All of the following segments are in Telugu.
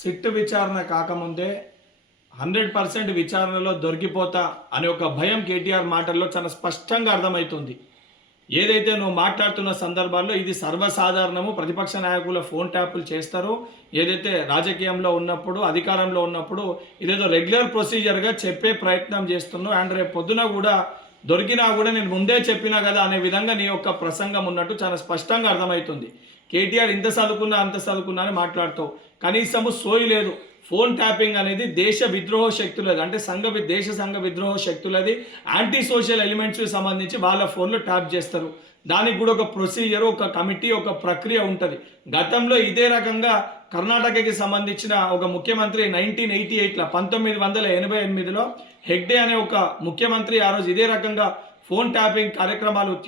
సిట్ విచారణ కాకముందే 100% విచారణలో దొరికిపోతా అనే ఒక భయం కేటీఆర్ మాటల్లో చాలా స్పష్టంగా అర్థమవుతుంది. ఏదైతే నువ్వు మాట్లాడుతున్న సందర్భాల్లో ఇది సర్వసాధారణము. ప్రతిపక్ష నాయకుల ఫోన్ ట్యాపులు చేస్తారు. ఏదైతే రాజకీయంలో ఉన్నప్పుడు, అధికారంలో ఉన్నప్పుడు ఇదేదో రెగ్యులర్ ప్రొసీజర్గా చెప్పే ప్రయత్నం చేస్తున్నావు. అండ్ రేపు పొద్దున కూడా దొరికినా కూడా నేను ముందే చెప్పినా కదా అనే విధంగా నీ యొక్క ప్రసంగం ఉన్నట్టు చాలా స్పష్టంగా అర్థమవుతుంది. కేటీఆర్ ఇంత చదువుకున్నా అంత చదువుకున్నా అని మాట్లాడుతావు. కనీసము సోయి లేదు. ఫోన్ ట్యాపింగ్ అనేది దేశ విద్రోహ శక్తులది, అంటే దేశ సంఘ విద్రోహ శక్తులది. యాంటీ సోషల్ ఎలిమెంట్స్కి సంబంధించి వాళ్ళ ఫోన్లో ట్యాప్ చేస్తారు. దానికి కూడా ఒక ప్రొసీజర్, ఒక కమిటీ, ఒక ప్రక్రియ ఉంటుంది. గతంలో ఇదే రకంగా కర్ణాటకకి సంబంధించిన ఒక ముఖ్యమంత్రి 1988లో 1988లో హెగ్డే అనే ఒక ముఖ్యమంత్రి ఆ రోజు ఇదే రకంగా ఫోన్ ట్యాపింగ్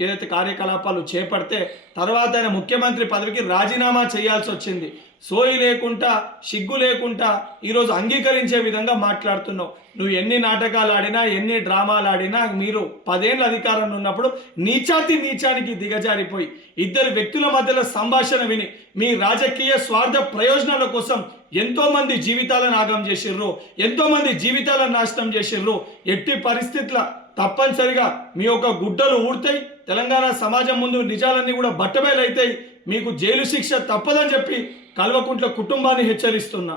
ఏదైతే కార్యకలాపాలు చేపడితే తర్వాత ఆయన ముఖ్యమంత్రి పదవికి రాజీనామా చేయాల్సి వచ్చింది. సోయి లేకుండా, సిగ్గు లేకుండా ఈరోజు అంగీకరించే విధంగా మాట్లాడుతున్నావు. నువ్వు ఎన్ని నాటకాలు ఆడినా, ఎన్ని డ్రామాలు ఆడినా, మీరు 10 ఏళ్ళ అధికారంలో ఉన్నప్పుడు నీచానికి దిగజారిపోయి ఇద్దరు వ్యక్తుల మధ్యలో సంభాషణ విని మీ రాజకీయ స్వార్థ ప్రయోజనాల కోసం ఎంతోమంది జీవితాలను ఆగం చేసిర్రు, ఎంతోమంది జీవితాలను నాశనం చేసిర్రు. ఎట్టి పరిస్థితుల తప్పనిసరిగా మీ యొక్క గుడ్డలు ఊడతాయి. తెలంగాణ సమాజం ముందు నిజాలన్నీ కూడా బట్టబయలైతాయి. మీకు జైలు శిక్ష తప్పదని చెప్పి కల్వకుంట్ల కుటుంబాన్ని హెచ్చరిస్తున్నా.